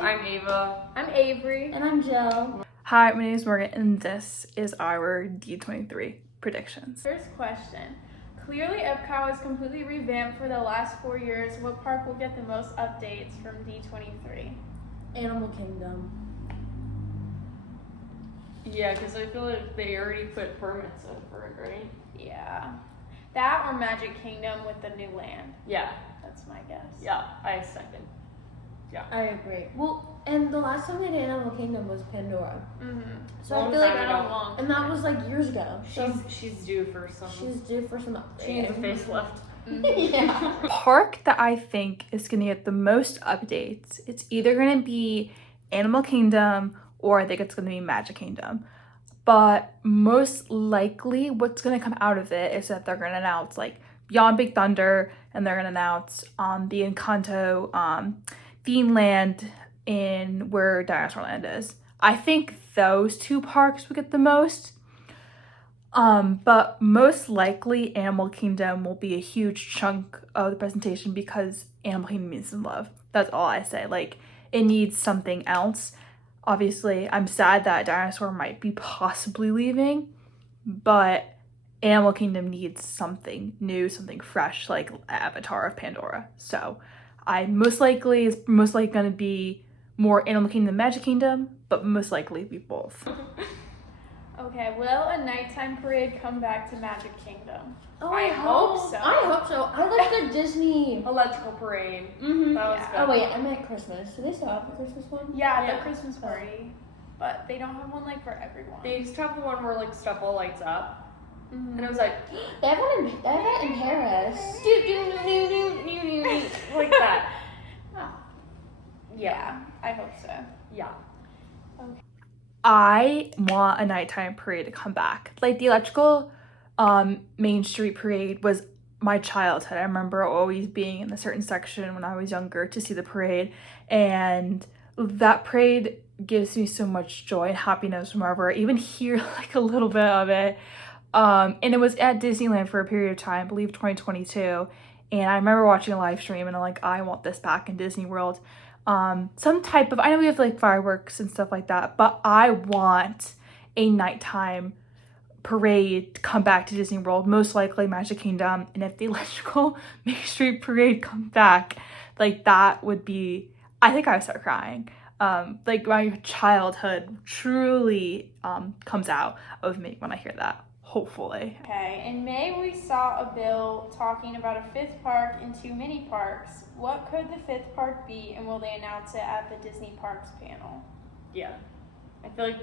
I'm Ava. I'm Avery. And I'm Jill. Hi, my name is Morgan, and this is our D23 predictions. First question. Clearly, Epcot was completely revamped for the last 4 years. What park will get the most updates from D23? Animal Kingdom. Yeah, because I feel like they already put permits in for it, right? Yeah. That or Magic Kingdom with the new land. Yeah. That's my guess. Yeah, I second. Yeah. I agree. Well, and the last time they did Animal Kingdom was Pandora. Mm-hmm. So Long I feel like time ago. and that was like years ago. So She's due for some. she's due for some upgrade. She needs a facelift. Yeah. Park that I think is going to get the most updates, it's either going to be Animal Kingdom or I think it's going to be Magic Kingdom. But most likely what's going to come out of it is that they're going to announce like Beyond Big Thunder, and they're going to announce the Encanto theme land in where Dinosaur Land is. I think those two parks would get the most. But most likely Animal Kingdom will be a huge chunk of the presentation because Animal Kingdom needs some love. That's all I say. Like, it needs something else. Obviously, I'm sad that Dinosaur might be possibly leaving, but Animal Kingdom needs something new, something fresh, like Avatar of Pandora. So I most likely going to be more Animal Kingdom than Magic Kingdom, but most likely be both. Okay, will a nighttime parade come back to Magic Kingdom? Oh, I hope so. I hope so. I like the Disney. Electrical parade. Mm-hmm. That was Yeah. good. Oh wait, I meant Christmas. Do they still have the Christmas one? Yeah, Yeah. the Christmas party. But they don't have one like for everyone. They used to have the one where like stuff all lights up. Mhm. And it was like, They have that in Paris. like that. Oh. Yeah. Yeah, I hope so. Yeah. I want a nighttime parade to come back. Like the electrical Main Street parade was my childhood. I remember always being in a certain section when I was younger to see the parade, and that parade gives me so much joy and happiness whenever I even hear like a little bit of it. And it was at Disneyland for a period of time, I believe 2022, and I remember watching a live stream and I'm like, I want this back in Disney World. Some type of, I know we have like fireworks and stuff like that, but I want a nighttime parade to come back to Disney World, most likely Magic Kingdom. And if the electrical Main Street parade comes back, like that would be, I think I would start crying. Like my childhood truly comes out of me when I hear that, hopefully. Okay, in May we saw a bill talking about a fifth park and 2 mini parks. What could the fifth park be, and will they announce it at the Disney Parks panel? Yeah. I feel like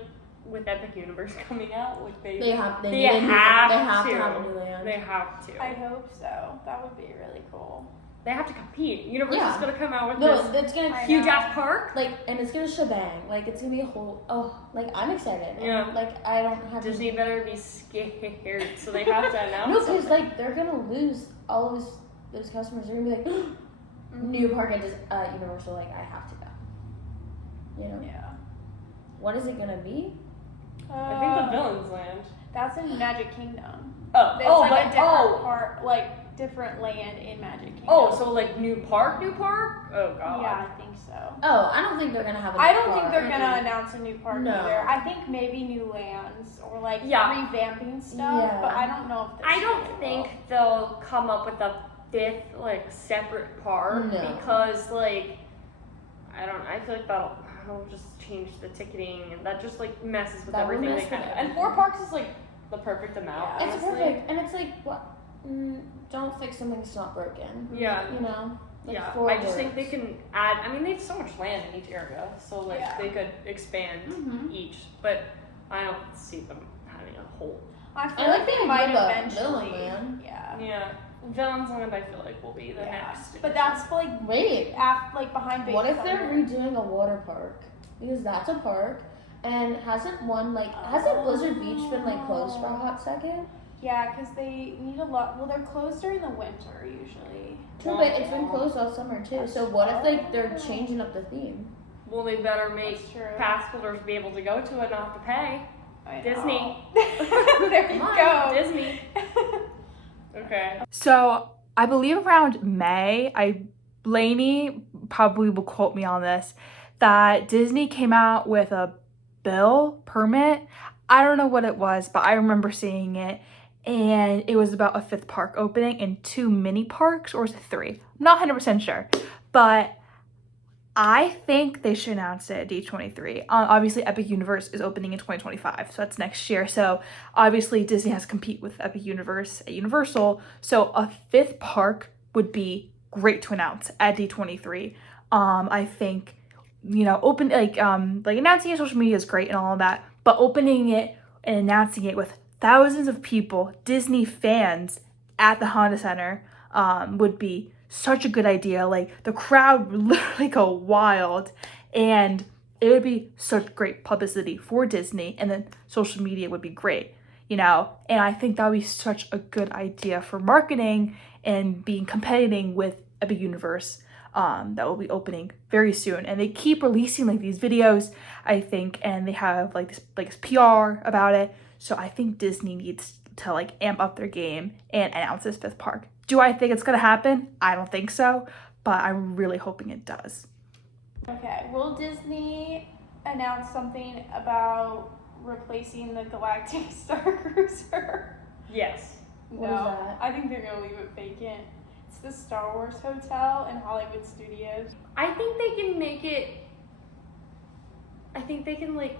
with Epic Universe coming out, like They have to to. have a new land. They have to. I hope so. That would be really cool. They have to compete. Universal's Yeah. gonna come out with No, this that's gonna I huge know. ass park. like, and it's gonna shebang. Like, it's gonna be a whole. Oh, like I'm excited. Yeah. Like I don't have Disney better be scared, so they have to announce. No, because something. like they're gonna lose all those customers. They're gonna be like, new park at Universal. Like I have to go. You know. Yeah. What is it gonna be? I think the Villains Land. That's in Magic Kingdom. Oh, It's like a different part, like different land in Magic Kingdom. Oh, so like new park? Oh god. Yeah, I think so. Oh, I don't think they're gonna have. I don't think they're gonna announce a new park No. either. I think maybe new lands or like Yeah. revamping stuff, Yeah. but I don't know if I don't think they'll come up with a fifth like separate park No. because like I feel like that'll just change the ticketing and that just like messes with That would everything mess they kind with of. And everything. 4 parks is like the perfect amount. Yeah. It's honestly. perfect, and it's like what? Don't fix something that's not broken. Yeah. You know. Like Yeah, 4 I just think works. they can add. I mean, they have so much land in each area, so like Yeah. they could expand Mhm. each. But I don't see them having a whole. I feel I like like the they idea might of a eventually. villain land. Yeah. Yeah, Villains Land I feel like will be the Yeah. next. But that's like Wait. like behind Big What if they're Thunder. redoing a water park? Because that's a park, and hasn't Blizzard Beach been like closed for a hot second? Yeah, because they need a lot. Well, they're closed during the winter usually. True, but it's been closed all summer too. So what if like they're Oh. changing up the theme? Well, they better make That's true. pass holders be able to go to it, not have to pay. I know. Disney. There you Come on, go. Disney. Okay. So I believe around May, Blaney probably will quote me on this, that Disney came out with a permit. I don't know what it was, but I remember seeing it, and it was about a 5th park opening and 2 mini parks, or was it 3? I'm not 100% sure, but I think they should announce it at D23. Obviously, Epic Universe is opening in 2025, so that's next year. So obviously, Disney has to compete with Epic Universe at Universal. So a 5th park would be great to announce at D23. I think, open like announcing it on social media is great and all of that, but opening it and announcing it with thousands of people, Disney fans at the Honda Center, would be such a good idea. Like, the crowd would literally go wild, and it would be such great publicity for Disney, and then social media would be great, and I think that would be such a good idea for marketing and competing with Epic Universe, that will be opening very soon. And they keep releasing like these videos, I think, and they have this PR about it. So I think Disney needs to like amp up their game and announce this 5th park. Do I think it's gonna happen? I don't think so, but I'm really hoping it does. Okay, will Disney announce something about replacing the Galactic Star Cruiser? Yes. What No, is that? I think they're gonna leave it vacant. It's the Star Wars Hotel in Hollywood Studios. I think they can make it. I think they can like.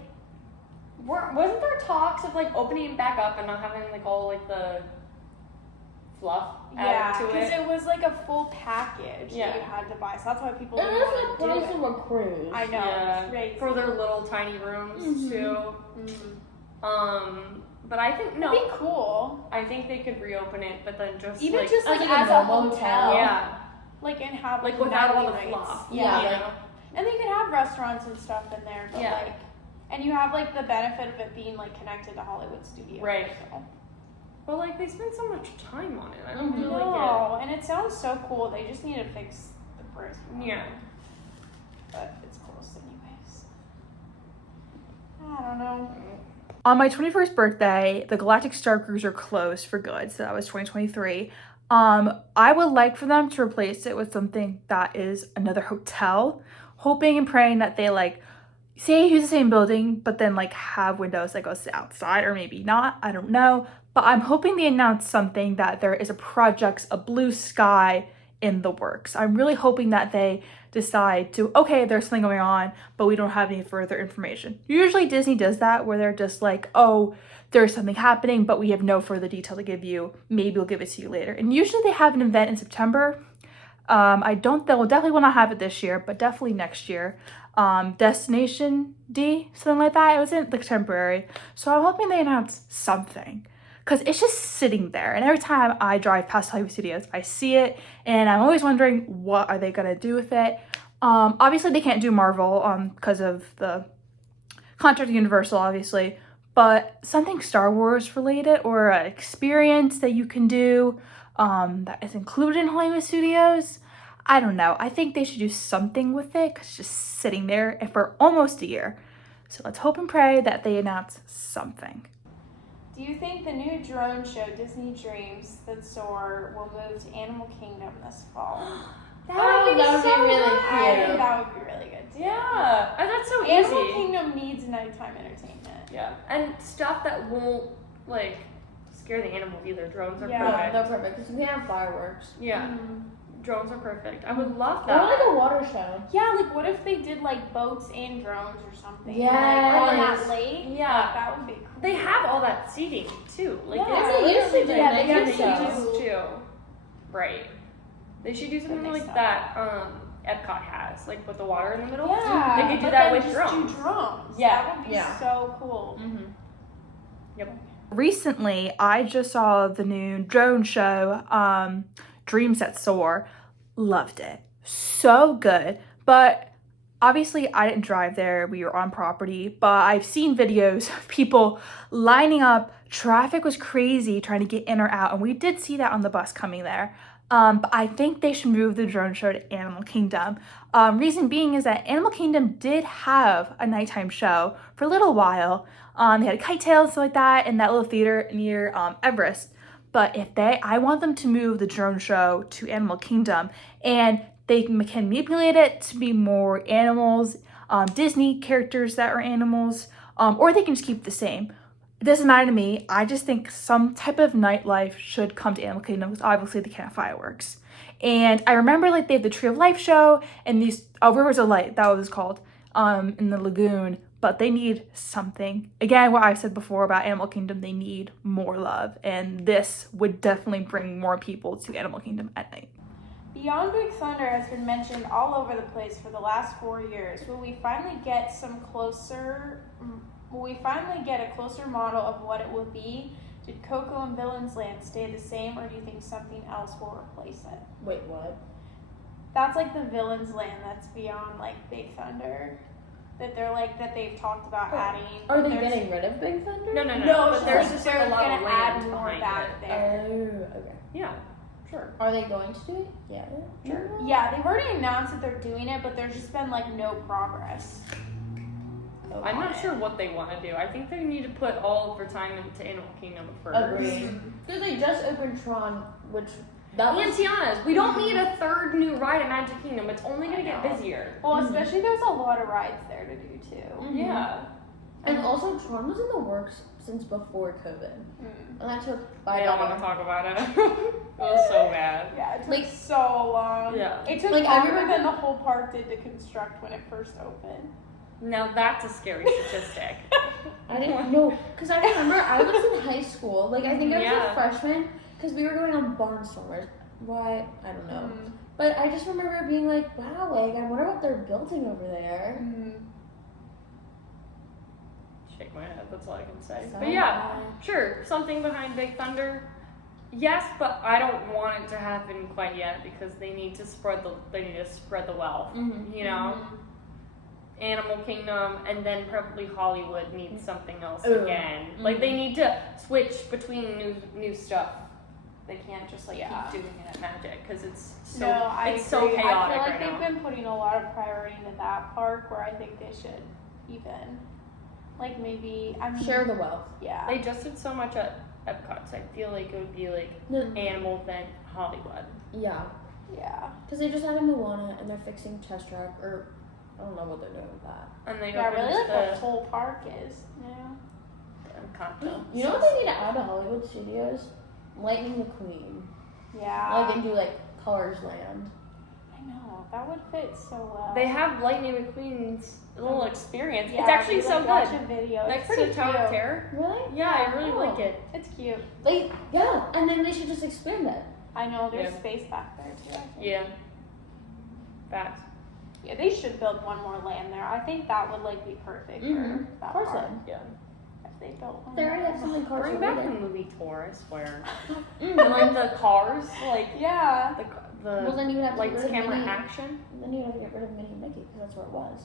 Wasn't there talks of like opening it back up and not having like all like the fluff Yeah, added to because it? it was like a full package Yeah. that you had to buy, so that's why people It didn't is want the to do price it. of a cruise. I know, Yeah, it's crazy. for their little tiny rooms Mhm. too. But I think no. It'd be cool. I think they could reopen it, but then just Even like, just like as like a as a normal hotel. hotel. yeah, Like and have like without all the nightly rates. fluff. Yeah. you like- know? And they could have restaurants and stuff in there, but Yeah. like, and you have like the benefit of it being like connected to Hollywood Studios. Right. So. But like they spend so much time on it. I don't Mhm. really No, and it sounds so cool. They just need to fix the first one. Yeah. But it's close anyways. I don't know. On my 21st birthday, the Galactic Star Cruiser closed for good, so that was 2023. I would like for them to replace it with something that is another hotel, hoping and praying that they like say use the same building, but then like have windows that goes outside, or maybe not. I don't know, but I'm hoping they announce something that there is a blue sky in the works. I'm really hoping that they decide to, okay, there's something going on, but we don't have any further information. Usually Disney does that, where they're just like, oh, there's something happening, but we have no further detail to give you. Maybe we'll give it to you later. And usually they have an event in September. They'll definitely will not have it this year, but definitely next year. Destination D, something like that. It wasn't like temporary. So I'm hoping they announce something, because it's just sitting there. And every time I drive past Hollywood Studios, I see it, and I'm always wondering, what are they gonna do with it? Obviously they can't do Marvel because of the contract with Universal, obviously, but something Star Wars related, or an experience that you can do that is included in Hollywood Studios. I don't know. I think they should do something with it, because it's just sitting there for almost a year. So let's hope and pray that they announce something. Do you think the new drone show, Disney Dreams That Soar, will move to Animal Kingdom this fall? That would be really I think cute. that would be really good too. Yeah, and that's so Animal easy. Kingdom needs nighttime entertainment. Yeah, and stuff that won't like scare the animals either. Drones are Yeah. Yeah, perfect. they're perfect because we have fireworks. Yeah, Mhm. drones are perfect. I would love Or that. like a water show. Yeah, like what if they did like boats and drones or something? Yes. Like on that lake. Yeah. Like, that would be cool. They have all that seating too. Like Yeah, it's they usually do. Yeah, They they used do. too. Right. They should do something they like stop. that. Epcot has, like with the water in the middle. Yeah, They could do but that then with just drones. Do drones. Yeah. That would be Yeah. so cool. Mm-hmm. Yep. Recently, I just saw the new drone show, Dreams That Soar. Loved it. So good. But obviously, I didn't drive there. We were on property. But I've seen videos of people lining up. Traffic was crazy trying to get in or out. And we did see that on the bus coming there. But I think they should move the drone show to Animal Kingdom. Reason being is that Animal Kingdom did have a nighttime show for a little while. They had a kite tail and stuff like that in that little theater near Everest. But I want them to move the drone show to Animal Kingdom, and they can manipulate it to be more animals. Disney characters that are animals, or they can just keep the same. It doesn't matter to me. I just think some type of nightlife should come to Animal Kingdom because obviously they can't have fireworks. And I remember like they have the Tree of Life show and these Rivers of Light, that was what it was called, in the lagoon. But they need something. Again, what I've said before about Animal Kingdom, they need more love. And this would definitely bring more people to Animal Kingdom at night. Beyond Big Thunder has been mentioned all over the place for the last 4 years. Will we finally get a closer model of what it will be? Did Coco and Villains Land stay the same, or do you think something else will replace it? Wait, what? That's like the Villains Land that's beyond like Big Thunder. That they're like, that they've talked about adding. Are they getting rid of Big Thunder? No, but there's like just they're a lot gonna of add land more behind back it. there. Oh, okay. Yeah, sure. Are they going to do it? Yeah. Sure. Yeah, they've already announced that they're doing it, but there's just been like no progress. I'm not sure what they want to do. I think they need to put all of their time into Animal Kingdom first. Agreed. Because they just opened Tron, which that And was Tiana's. We don't need a third new ride at Magic Kingdom. It's only going to get busier. Well, especially there's a lot of rides there to do too. Yeah. and also Tron was in the works since before COVID, and that took I don't want to talk about it. It was so bad. Yeah, it took Like- so long. Yeah. It took Like, I longer remember- than the whole park did to construct when it first opened. Now that's a scary statistic. I didn't know, because I remember I was in high school, like I think I was Yeah. a freshman, because we were going on Barnstormers. Why? I don't know. But I just remember being like, wow, like I wonder what they're building over there. Shake my head. That's all I can say. So But yeah, sure. Something behind Big Thunder. Yes, but I don't want it to happen quite yet because they need to spread the wealth. You know, Animal Kingdom and then probably Hollywood needs something else again. Like they need to switch between new stuff. They can't just like keep doing it at Magic because it's so so chaotic I feel like right they've now. been putting a lot of priority into that park where I think they should even like maybe Share the wealth. Yeah. They just did so much at Epcot, so I feel like it would be like No. Animal then Hollywood. Yeah, Yeah. because they just added Moana and they're fixing Test Track, or I don't know what they're doing with that. And they Yeah, opened really like the the whole park is. Yeah. Encanto. You know what they need to add to Hollywood Studios? Lightning McQueen. Yeah. Like and do like Colors Land. I know. That would fit so well. They have Lightning McQueen's little experience. Yeah, it's actually we, so like, watch good. a video. It's Next pretty to Tower cute. of Terror. Really? Yeah, I really Oh. like it. It's cute. Like yeah, and then they should just expand it. I know there's Yeah. space back there too. I think. Yeah. Facts. Yeah, they should build one more land there. I think that would like be perfect for that Of course park. they. Yeah. If they built one. They already have something cars Bring over back there. the movie tour, I swear. And like the cars, like Yeah. the Well, then you would have to get lights, rid of camera, Minnie. action. Then you have to get rid of Minnie and Mickey because that's where it was.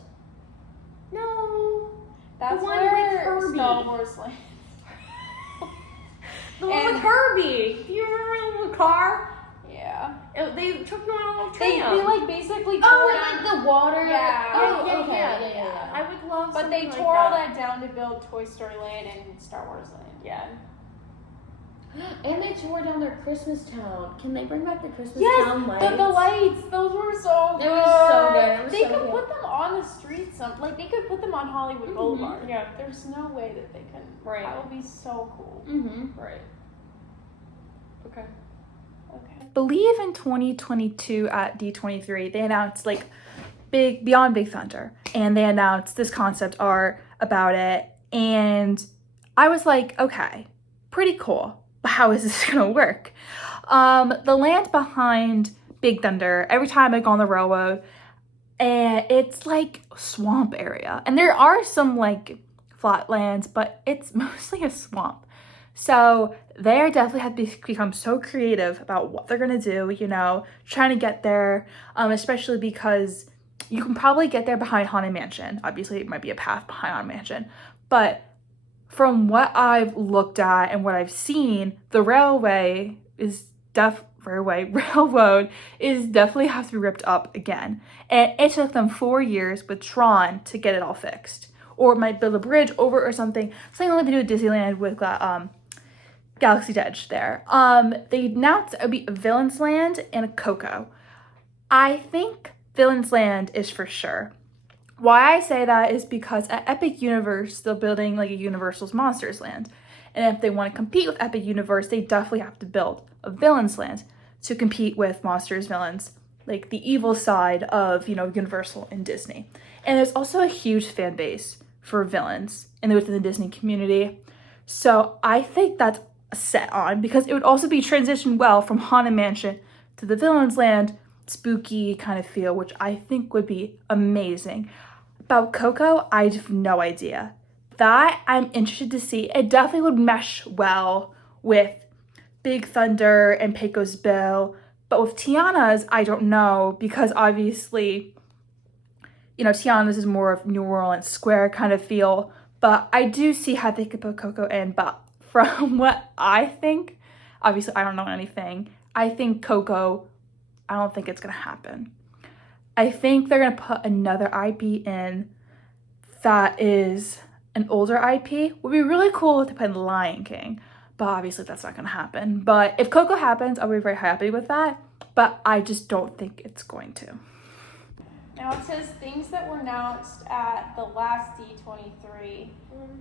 No. That's one where with Herbie. Star Wars land. The one And- with Herbie. Do you remember the little car? Yeah. They took me on a little They train. like basically tore Oh, down. like the water. Yeah. Oh, yeah, okay. yeah. I would love. But they something tore all like that down to build Toy Story Land and Star Wars Land. Yeah. And they tore down their Christmas town. Can they bring back the Christmas Yes, town lights? the lights. Those were so good. It was so good. It was They so could good. put them on the street. Like they could put them on Hollywood Boulevard. Yeah. There's no way that they can. Right. That would be so cool. Mm-hmm. Right. Okay. Okay. Believe in 2022 at D23 they announced like Beyond Big Thunder, and they announced this concept art about it, and I was like, okay, pretty cool, but how is this gonna work? The land behind Big Thunder, every time I go on the railroad, and it's like swamp area, and there are some like flat lands, but it's mostly a swamp. So they definitely have to become so creative about what they're gonna do, you know, trying to get there, especially because you can probably get there behind Haunted Mansion. Obviously, it might be a path behind Haunted Mansion, but from what I've looked at and what I've seen, the railroad is definitely have to be ripped up again. And it took them 4 years with Tron to get it all fixed. Or might build a bridge over it or something like they do at Disneyland with Galaxy's Edge there. They announced it would be a Villains Land and a Coco. I think Villains Land is for sure. Why I say that is because at Epic Universe, they're building like a Universal's Monsters Land. And if they want to compete with Epic Universe, they definitely have to build a Villains Land to compete with Monsters Villains, like the evil side of, Universal and Disney. And there's also a huge fan base for villains within the Disney community. So I think that's set on, because it would also be transitioned well from Haunted Mansion to the Villains Land, spooky kind of feel, which I think would be amazing. About Coco, I have no idea. That I'm interested to see. It definitely would mesh well with Big Thunder and Pecos Bill, but with Tiana's, I don't know, because obviously, Tiana's is more of New Orleans Square kind of feel, but I do see how they could put Coco in. But from what I think, obviously I don't know anything, I think Coco, I don't think it's gonna happen. I think they're gonna put another IP in that is an older IP. Would be really cool if they put Lion King, but obviously that's not gonna happen. But if Coco happens, I'll be very happy with that, but I just don't think it's going to. Now it says things that were announced at the last D23,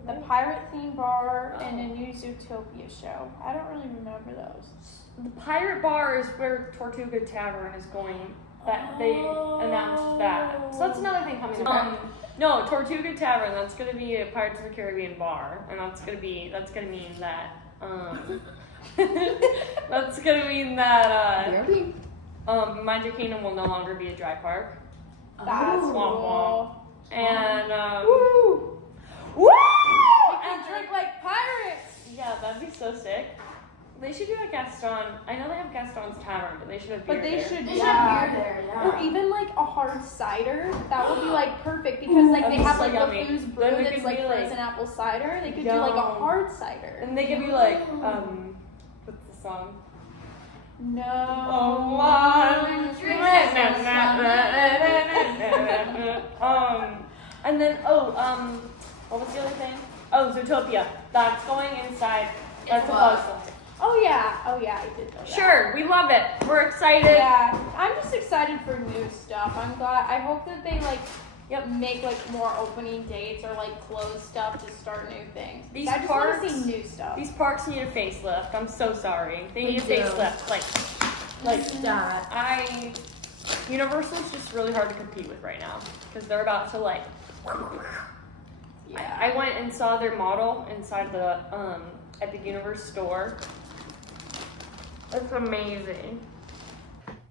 the pirate theme bar, and a new Zootopia show. I don't really remember those. The Pirate Bar is where Tortuga Tavern is going. That they announced that. So that's another thing coming up. No, Tortuga Tavern. That's gonna be a Pirates of the Caribbean bar, and that's gonna mean that. That's gonna mean that. Magic Kingdom will no longer be a dry park. That's cool. And Woo! woo! And drink like pirates. Yeah, that'd be so sick. They should do a Gaston. I know they have Gaston's Tavern, but they should have beer But they there. should They should have beer there, yeah. Or even like a hard cider. That would be like perfect, because like That'd they be have so like yummy. LeFou's brew Then we that's could like be, like, frozen apple cider. They could do like a Yum. hard cider. And they could be like, what's the song? No. Oh, and then what was the other thing? Oh, Zootopia. That's going inside. That's a puzzle. Oh yeah, I did know that. Sure, we love it. We're excited. Yeah, I'm just excited for new stuff. I'm glad. I hope that they make like more opening dates or like close stuff to start new things. These I just parks- want to see new stuff. These parks need a facelift. I'm so sorry. They need a They do. facelift. Like that. Universal's just really hard to compete with right now because they're about to like. Yeah. I went and saw their model inside the Epic Universe store. It's amazing.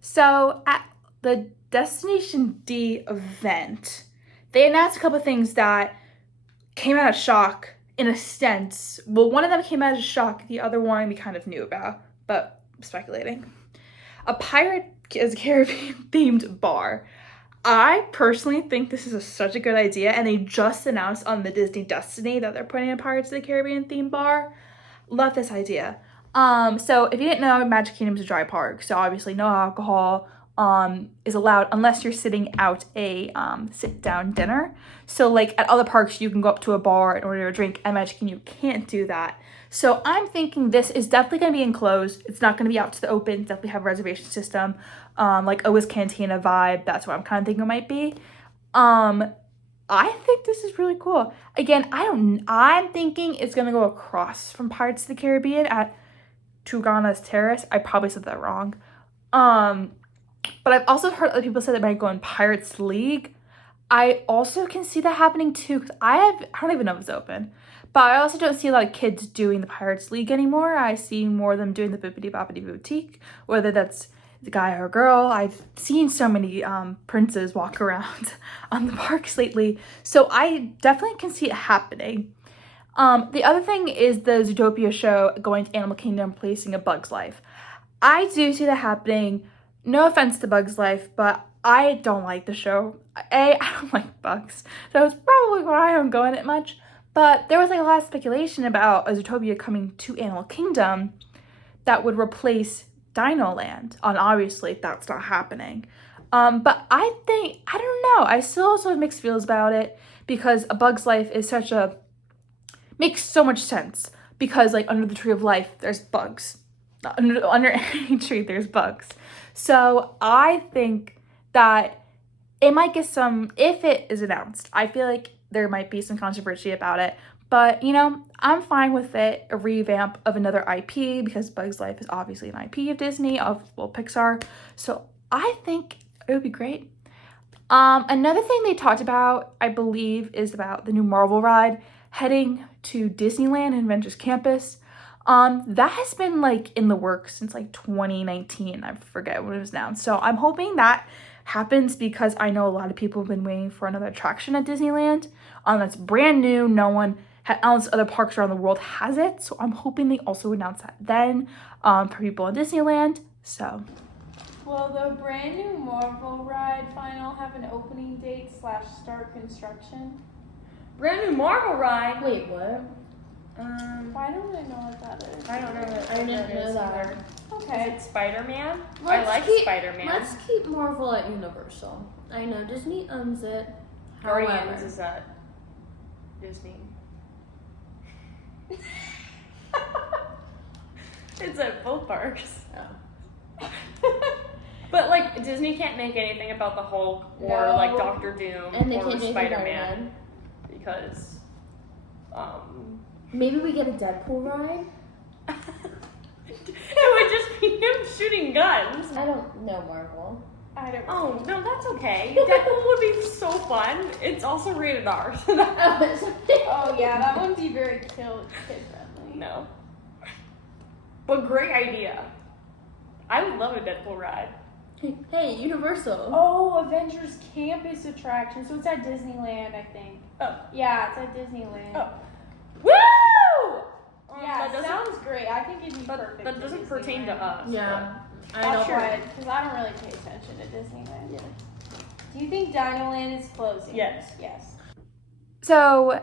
So at the Destination D event, they announced a couple of things that came out of shock in a sense. Well, one of them came out of shock. The other one we kind of knew about, but I'm speculating. A Pirates of the Caribbean themed bar. I personally think this is such a good idea, and they just announced on the Disney Destiny that they're putting a Pirates of the Caribbean themed bar. Love this idea. So if you didn't know, Magic Kingdom is a dry park, so obviously no alcohol is allowed unless you're sitting out a sit-down dinner. So like at other parks, you can go up to a bar and order a drink. At Magic Kingdom, you can't do that. So I'm thinking this is definitely going to be enclosed. It's not going to be out to the open. Definitely have a reservation system, like Oa's Cantina vibe. That's what I'm kind of thinking it might be. I think this is really cool. Again, I'm thinking it's going to go across from Pirates of the Caribbean at Tugana's Terrace. I probably said that wrong. But I've also heard other people say that might go in Pirates League. I also can see that happening too, because I don't even know if it's open. But I also don't see a lot of kids doing the Pirates League anymore. I see more of them doing the Bippity Boppity Boutique, whether that's the guy or girl. I've seen so many princes walk around on the parks lately, so I definitely can see it happening. The other thing is the Zootopia show going to Animal Kingdom, placing a Bug's Life. I do see that happening. No offense to Bug's Life, but I don't like the show. I don't like bugs, so it's probably why I don't go in it much. But there was like a lot of speculation about a Zootopia coming to Animal Kingdom that would replace Dino Land, and obviously that's not happening. But I don't know. I still also have mixed feels about it because A Bug's Life is makes so much sense because like under the Tree of Life, there's bugs. Under any tree, there's bugs. So I think that it might get some, if it is announced, I feel like there might be some controversy about it. But, you know, I'm fine with it, a revamp of another IP, because Bugs Life is obviously an IP of Disney, of, well, Pixar. So I think it would be great. Another thing they talked about, I believe, is about the new Marvel ride heading to Disneyland and Avengers Campus. That has been like in the works since like 2019. I forget when it was announced. So I'm hoping that happens, because I know a lot of people have been waiting for another attraction at Disneyland. That's brand new. No one, unless other parks around the world has it. So I'm hoping they also announce that then for people in Disneyland. So. Will the brand new Marvel ride final have an opening date / start construction? Brand new Marvel ride. Wait, what? Why don't I know what that is? I don't know what I didn't that know is that. either. Okay. Is it Spider-Man? I Let's like keep- Spider-Man. Let's keep Marvel at Universal. I know Disney owns it. Guardians However- is at Disney. It's at both parks. Oh. But like Disney can't make anything about the Hulk or No. like Doctor Doom And they or can't do Spider-Man Spider-Man. because Maybe we get a Deadpool ride? it would just be him shooting guns. I don't know Marvel. I don't know. Oh no, that's okay. Deadpool would be so fun. It's also rated R. So Oh yeah, that wouldn't be very kid friendly. No. But great idea. I would love a Deadpool ride. Hey, Universal. Oh, Avengers Campus attraction. So it's at Disneyland, I think. Oh. Yeah, it's at Disneyland. Oh. Woo! Yeah, that sounds great. I think it'd be perfect. that for doesn't pertain to Disneyland. us. Yeah. I That's know. right, because I don't really pay attention to Disneyland. Yeah. Do you think Dinoland is closing? Yes. Yes. So,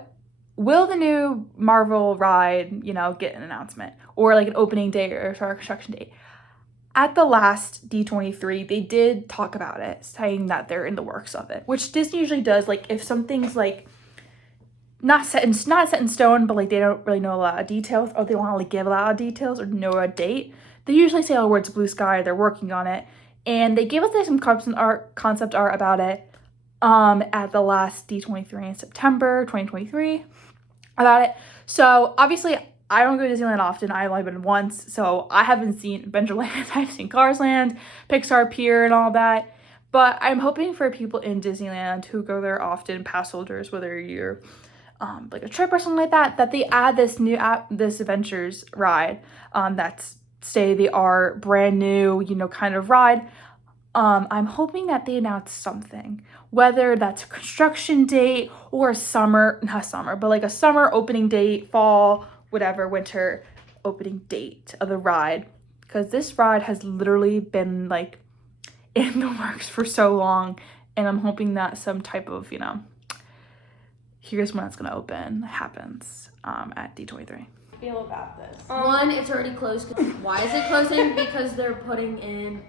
will the new Marvel ride, you know, get an announcement or like an opening date or start construction date? At the last D23, they did talk about it, saying that they're in the works of it, which Disney usually does. Like if something's like not set in stone, but like they don't really know a lot of details, or they want to like give a lot of details or know a date, they usually say all the words blue sky. They're working on it, and they gave us like some concept art about it at the last D23 in September 2023 about it. So obviously I don't go to Disneyland often. I've only been once, so I haven't seen Adventureland. I've seen Cars Land, Pixar Pier, and all that. But I'm hoping for people in Disneyland who go there often, pass holders, whether you're like a trip or something like that, that they add this new this Adventures ride that's state-of-the-art, brand new, you know, kind of ride. I'm hoping that they announce something, whether that's a construction date or not summer, but like a summer opening date, fall, whatever, winter opening date of the ride, because this ride has literally been like in the works for so long, and I'm hoping that some type of, you know, here's when it's gonna open happens at D23. Feel about this. One, it's already closed. Why is it closing? Because they're putting in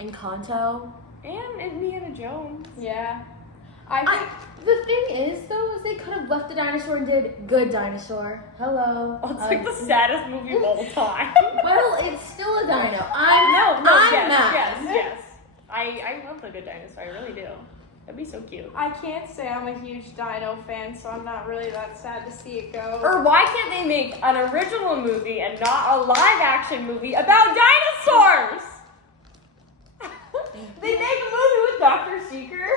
Encanto. And Indiana Jones. Yeah. I think The thing is, though, is they could have left the dinosaur and did Good Dinosaur. Hello. Oh, it's like the saddest movie of all time. Well, it's still a dino. I'm mad. yes. I love the Good Dinosaur. I really do. That'd be so cute. I can't say I'm a huge dino fan, so I'm not really that sad to see it go. Or why can't they make an original movie and not a live action movie about dinosaurs? They make a movie with Dr. Seeker.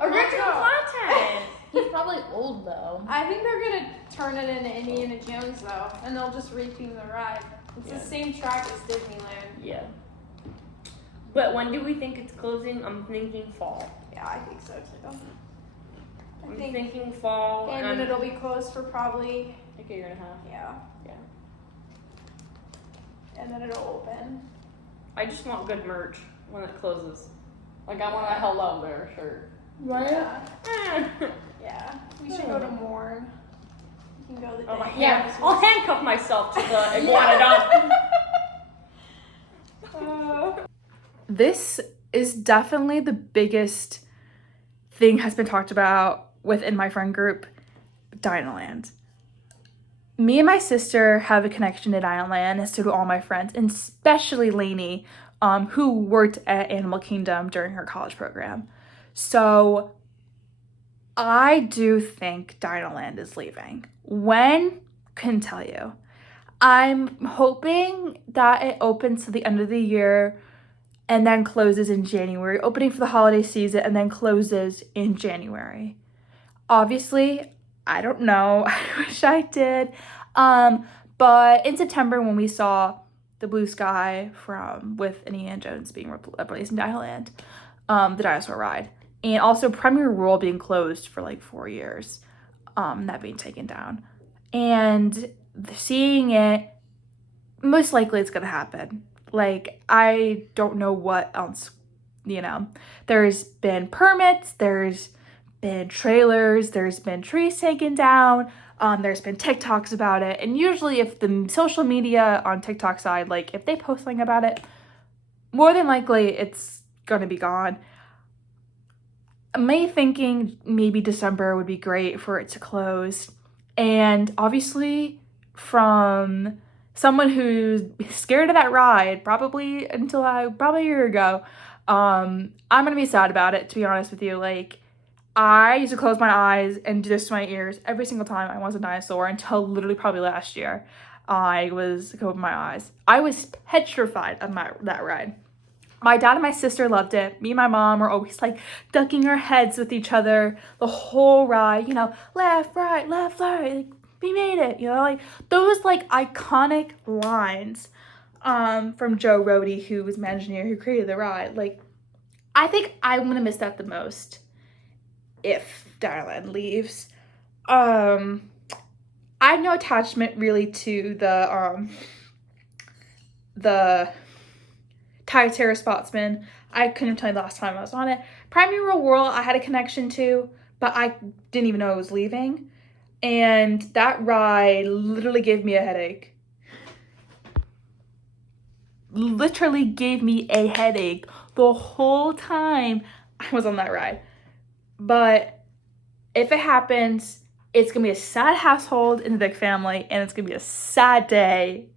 Original content. He's probably old, though. I think they're gonna turn it into Indiana Jones though, and they'll just retheme the ride. It's the same track as Disneyland. Yeah. But when do we think it's closing? I'm thinking fall. Yeah, I think so too. I'm thinking fall. And then it'll be closed for probably like a year and a half. yeah. Yeah. And then it'll open. I just want good merch when it closes. Like I want a Hello Bear shirt. Right? Yeah. Yeah. We should go to Morn. We can go the day. Oh, my Yeah. hand. I'll handcuff myself to the iguanodon. This is definitely the biggest thing has been talked about within my friend group, Dinoland. me and my sister have a connection to Dinoland, and so do all my friends, and especially Lainey, who worked at Animal Kingdom during her college program. So I do think Dinoland is leaving. When? Couldn't tell you. I'm hoping that it opens to the end of the year and then closes in January, opening for the holiday season and then closes in January. Obviously, I don't know. I wish I did. But in September, when we saw the blue sky with Indiana Jones being replaced in Dinoland, the dinosaur ride, and also Premier World being closed for like 4 years, that being taken down, and seeing it, most likely it's gonna happen. Like, I don't know what else, there's been permits, there's been trailers, there's been trees taken down, there's been TikToks about it, and usually if the social media on TikTok side, like if they post something about it, more than likely it's gonna be gone. I'm thinking maybe December would be great for it to close, and obviously from someone who's scared of that ride, probably a year ago, I'm gonna be sad about it, to be honest with you. Like, I used to close my eyes and do this to my ears every single time I was a dinosaur until literally probably last year. I was open my eyes. I was petrified of that ride. My dad and my sister loved it. Me and my mom were always like ducking our heads with each other the whole ride, left, right, like, we made it, like those like iconic lines from Joe Rohde, who was Imagineer, who created the ride. Like, I think I'm gonna miss that the most if Dinoland leaves. I have no attachment really to the Triceratops. I couldn't tell you the last time I was on it. Primeval World I had a connection to, but I didn't even know it was leaving. And that ride literally gave me a headache. Literally gave me a headache the whole time I was on that ride. But if it happens, it's going to be a sad household in the big family, and it's going to be a sad day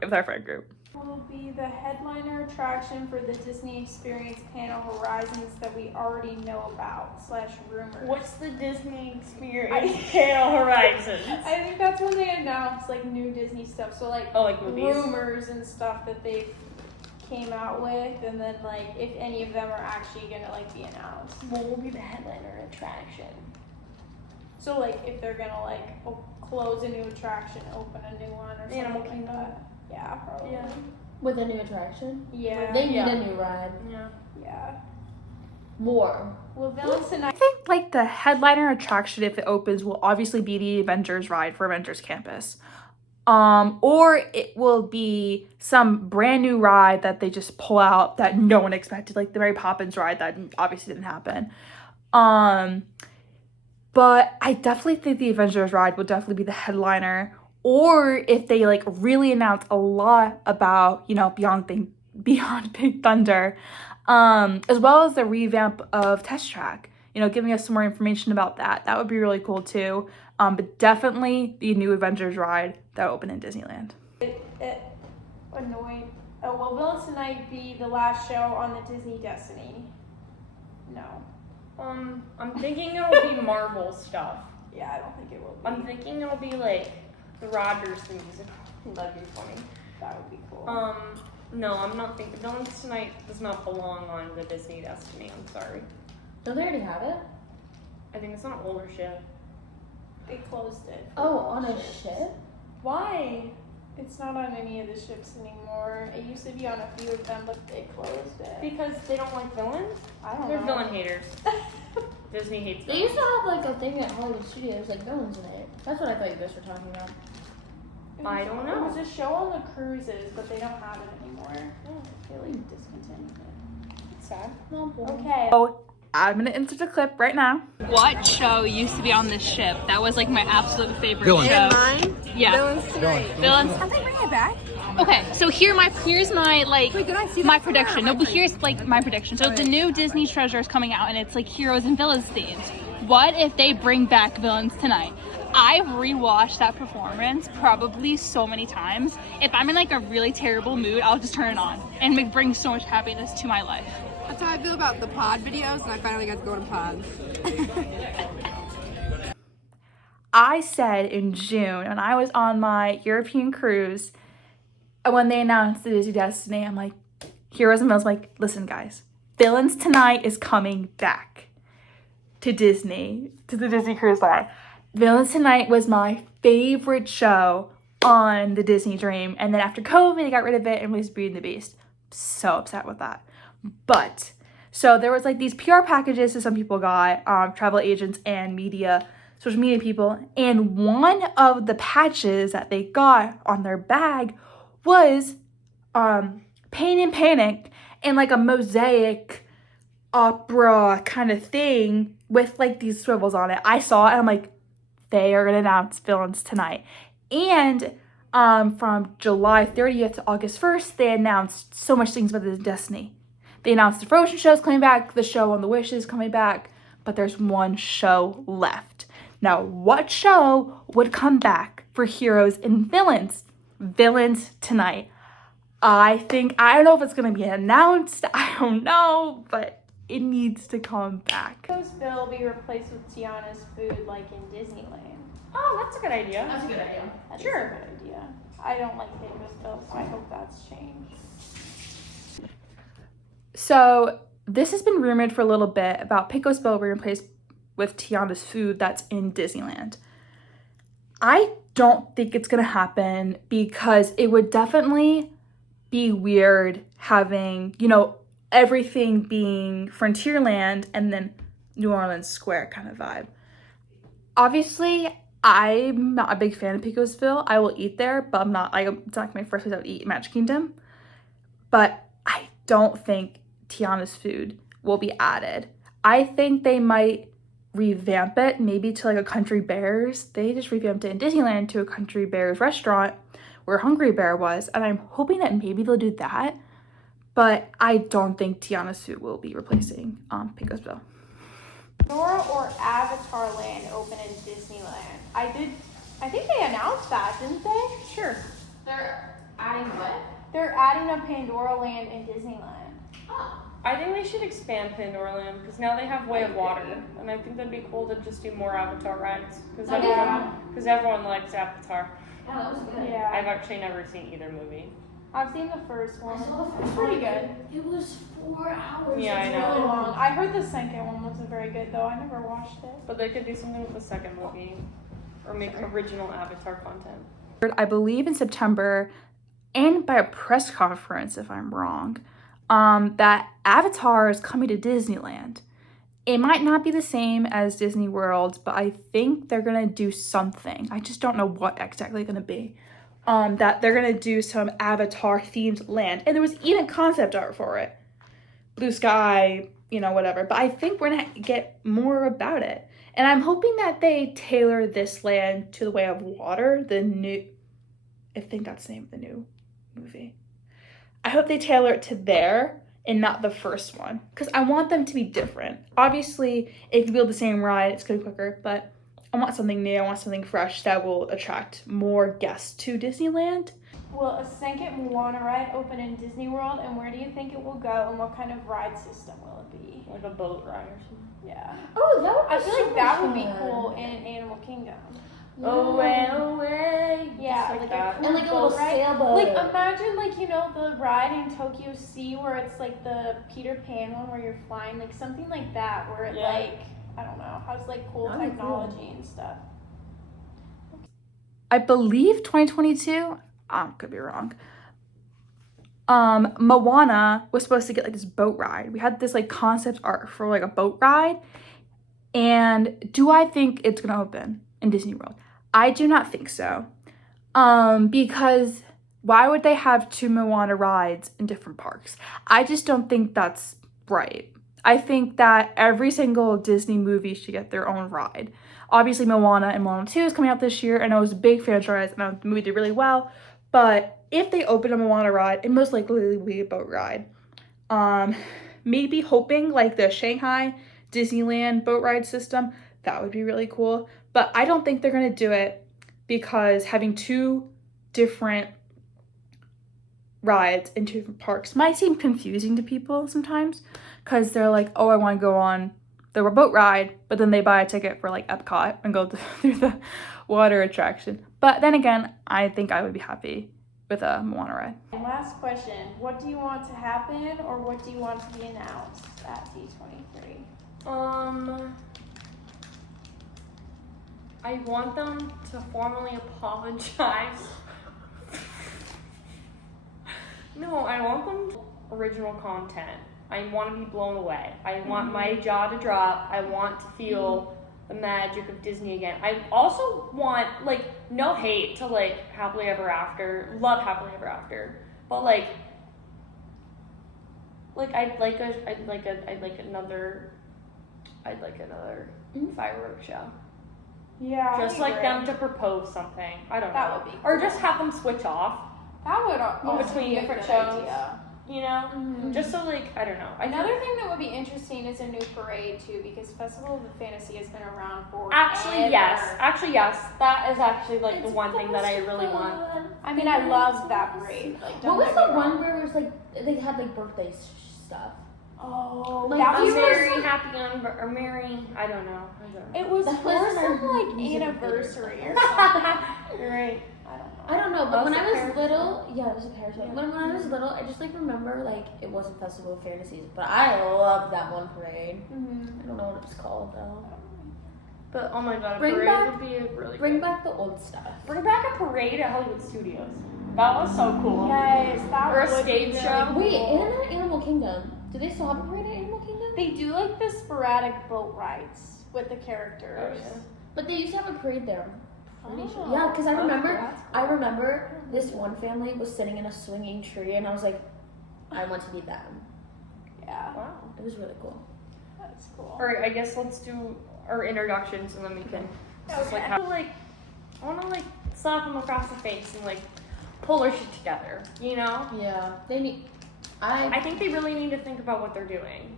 with our friend group. Will be the headliner attraction for the Disney Experience Panel Horizons that we already know about / rumors. What's the Disney Experience Panel Horizons? I think that's when they announce like new Disney stuff. So like, movies, rumors and stuff that they came out with, and then like if any of them are actually gonna like be announced. What will be the headliner attraction? So like if they're gonna like close a new attraction, open a new one, or something Animal like Kingdom. that. Yeah, probably. Yeah. With a new attraction? Yeah. They need a new ride. Yeah. More. Well, Villains I Tonight. think like the headliner attraction, if it opens, will obviously be the Avengers ride for Avengers Campus. Or it will be some brand new ride that they just pull out that no one expected, like the Mary Poppins ride that obviously didn't happen. But I definitely think the Avengers ride will definitely be the headliner. Or if they like really announce a lot about, Beyond Big Thunder, as well as the revamp of Test Track, giving us some more information about that. That would be really cool too. But definitely the new Avengers ride that opened in Disneyland. It annoyed. Oh, will Villains Tonight be the last show on the Disney Destiny? No. I'm thinking it'll be Marvel stuff. Yeah, I don't think it will be. I'm thinking it'll be like the Rogers music. That'd be funny. That would be cool. No, I'm not thinking. Villains Tonight does not belong on the Disney Destiny. I'm sorry. Don't they already have it? I think it's on an older ship. They closed it. Oh, on a ship? Why? It's not on any of the ships anymore. It used to be on a few of them, but they closed it. Because they don't like villains? I don't They're know. villain haters. Disney hates They villains. used to have like a thing at Hollywood Studios, like villains in it. That's what I thought you guys were talking about. I don't know. It was a show on the cruises, but they don't have it anymore. They like discontinued it. It's sad. No, boy. Okay. So I'm gonna insert a clip right now. What show used to be on this ship? That was like my absolute favorite Villains. show. And mine? Yeah. Villains Tonight. Villains. Are they bringing it back? Okay, so here's my like Wait, did I see my that prediction. somewhere? No, but here's like my prediction. So the new Disney Treasure is coming out, and it's like heroes and villains themed. What if they bring back Villains Tonight? I've rewatched that performance probably so many times. If I'm in like a really terrible mood, I'll just turn it on and it brings so much happiness to my life. That's how I feel about the pod videos, and I finally got to go to pods. I said in June when I was on my European cruise, when they announced the Disney Destiny, I'm like, Heroes and Villains, like, listen guys, Villains Tonight is coming back to Disney, to the Disney Cruise Line. Villains Tonight was my favorite show on the Disney Dream, and then after COVID, they got rid of it and released Beauty and the Beast. So upset with that. But, so there was like these PR packages that some people got, travel agents and media, social media people, and one of the patches that they got on their bag was Pain and Panic and like a mosaic opera kind of thing with like these swivels on it. I saw it and I'm like, they are gonna announce Villains Tonight. And from July 30th to August 1st, they announced so much things about the Destiny. They announced the Frozen show's coming back, the show on the Wish is coming back, but there's one show left. Now, what show would come back for Heroes and Villains? Villains Tonight. I don't know if it's gonna be announced, I don't know, but it needs to come back. Pecos Bill will be replaced with Tiana's food like in Disneyland. Oh, that's a good idea. That's a good idea. That is Sure. a good idea. I don't like Pecos Bill, so I hope that's changed. So this has been rumored for a little bit about Pecos Bill being replaced with Tiana's food that's in Disneyland. I don't think it's gonna happen because it would definitely be weird having, you know, everything being Frontierland and then New Orleans Square kind of vibe. Obviously, I'm not a big fan of Pecosville. I will eat there, but it's not my first place I would eat Magic Kingdom. But I don't think Tiana's food will be added. I think they might revamp it maybe to like a Country Bears. They just revamped it in Disneyland to a Country Bears restaurant where Hungry Bear was, and I'm hoping that maybe they'll do that. But I don't think Tiana's food will be replacing Pecosville. Pandora or Avatar Land open in Disneyland? I think they announced that, didn't they? Sure. They're adding what? They're adding a Pandora Land in Disneyland. Oh. I think they should expand Pandora Land because now they have Way of Water, and I think that'd be cool to just do more Avatar rides because everyone likes Avatar. Yeah, that was good. Yeah. I've actually never seen either movie. I've seen the first one. I saw the first It's pretty one. good. It was 4 hours. Yeah, I It's know. really long. I heard the second one wasn't very good though. I never watched it. But they could do something with the second movie or make original Avatar content. I believe in September, and by a press conference, if I'm wrong, that Avatar is coming to Disneyland. It might not be the same as Disney World, but I think they're gonna do something. I just don't know what exactly gonna be. That they're gonna do some Avatar themed land, and there was even concept art for it. Blue sky, you know, whatever. But I think we're gonna get more about it, and I'm hoping that they tailor this land to the Way of Water, I think that's the name of the new movie. I hope they tailor it to there and not the first one, because I want them to be different. Obviously, if you build the same ride, it's gonna be quicker, but I want something new, I want something fresh that will attract more guests to Disneyland. Will a second Moana ride open in Disney World, and where do you think it will go, and what kind of ride system will it be? Like a boat ride or something. Yeah. Oh, that would be I feel so like that would much be fun. cool in Animal Kingdom. Away. Yeah, Just like like that. a cool And like a little boat ride. sailboat. Like imagine like, you know, the ride in Tokyo Sea where it's like the Peter Pan one where you're flying, like something like that where it Yeah. like, I don't know, has like cool That'd be technology and stuff. I believe 2022, could be wrong. Moana was supposed to get like this boat ride. We had this like concept art for like a boat ride. And do I think it's gonna open in Disney World? I do not think so. Because why would they have 2 Moana rides in different parks? I just don't think that's right. I think that every single Disney movie should get their own ride. Obviously, Moana and Moana 2 is coming out this year, and it was a big franchise, and the movie did really well. But if they open a Moana ride, it most likely will be a boat ride. Maybe hoping like the Shanghai Disneyland boat ride system, that would be really cool. But I don't think they're going to do it because having 2 different rides in 2 different parks might seem confusing to people sometimes, because they're like, oh, I want to go on the boat ride, but then they buy a ticket for like Epcot and go through the water attraction. But then again, I think I would be happy with a Moana ride. And last question, what do you want to happen or what do you want to be announced at D23? I want them to formally apologize. No, I want them to original content. I want to be blown away. I want my jaw to drop. I want to feel the magic of Disney again. I also want, like, no hate to, like, Happily Ever After. Love Happily Ever After. But, like I'd like another fireworks show. Yeah. Just like them to propose something. I don't know. That would be Or cool. just have them switch off, That would also between be a different good shows. idea. you know? Just so, like, I don't know. Another thing that would be interesting is a new parade too, because Festival of the Fantasy has been around for Actually, yes. That is actually, like, the one thing that I really want. I mean, I love that parade. Like, What don't was get the me one wrong. where it was like they had like birthday stuff? Oh, Like, that A was Mary Happy or Mary, I don't know. It was That for was some our like musical anniversary theater. or something. You're right. I don't know. I don't know, but Was when it I was Paris? little, yeah, it was a Paris one. When I was little, I just like remember like it wasn't Festival of Fantasies, but I loved that one parade. I don't know what it was called though. But oh my god, a Bring parade back- would be a really Bring good. back the old stuff. Bring back a parade at Hollywood Studios. That was so cool. Yes, that Or a would be stage really show. cool. Wait, and at Animal Kingdom, do they still have a parade at Animal Kingdom? They do like the sporadic boat rides with the characters. Oh, yeah. But they used to have a parade there. Pretty sure. Oh, Yeah, because I that's remember, cool. I remember this one family was sitting in a swinging tree, and I was like, I want to be them. Yeah, Wow. It was really cool. that's cool. Alright, I guess let's do our introductions and then we can just like Okay. have I wanna like slap them across the face and like pull their shit together, you know? Yeah, they need. I think they really need to think about what they're doing.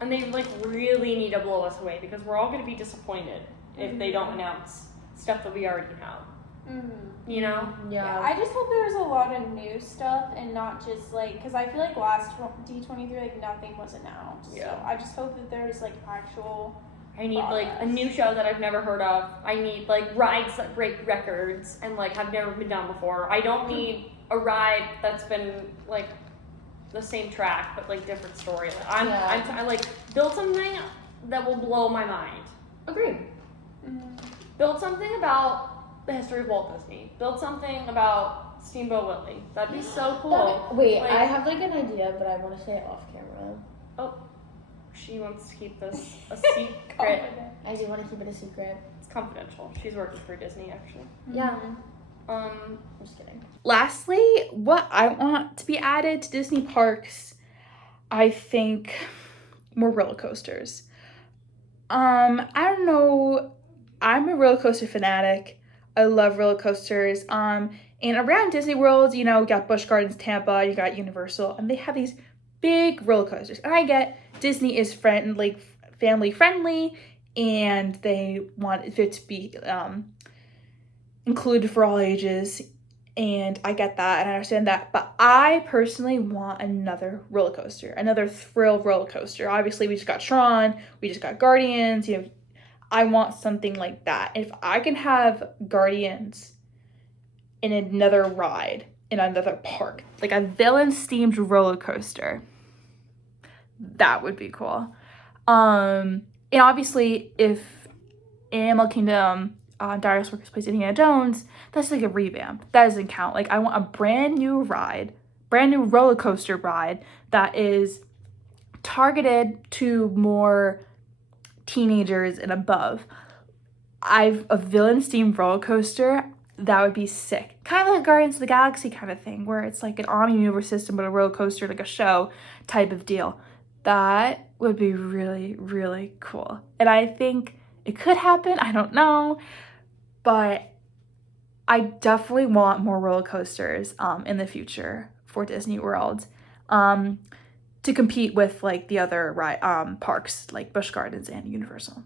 And they like really need to blow us away because we're all gonna be disappointed if they don't announce stuff that we already know. You know? Yeah, I just hope there's a lot of new stuff and not just like, because I feel like last D23 like nothing was announced. Yeah. So I just hope that there's like actual. I need like a new show that I've never heard of. I need like rides that break records and like have never been done before. I don't need a ride that's been like the same track but like different story. I like build something that will blow my mind. Agreed. Build something about the history of Walt Disney. Build something about Steamboat Willie. That'd be so cool. Wait, Like- I have like an idea, but I want to say it off camera. Oh, she wants to keep this a secret. I do want to keep it a secret. It's confidential. She's working for Disney actually. Yeah. Um, I'm just kidding. Lastly, what I want to be added to Disney parks, I think more roller coasters. I don't know. I'm a roller coaster fanatic. I love roller coasters. And around Disney World, you know, you got Busch Gardens, Tampa, you got Universal, and they have these big roller coasters. And I get Disney is family friendly, and they want it to be included for all ages, and I get that and I understand that, but I personally want another roller coaster, another thrill roller coaster. Obviously we just got Tron, we just got Guardians, you know, I want something like that. If I can have Guardians in another ride in another park, like a villain themed roller coaster, that would be cool. And obviously if Animal Kingdom Darius Ruckus plays Indiana Jones, that's like a revamp. That doesn't count. Like, I want a brand new roller coaster ride that is targeted to more teenagers and above. A villain themed roller coaster, that would be sick. Kind of like Guardians of the Galaxy kind of thing, where it's like an omni-maneuver system but a roller coaster, like a show type of deal. That would be really, really cool. And I think it could happen. I don't know. But I definitely want more roller coasters in the future for Disney World to compete with like the other parks like Busch Gardens and Universal.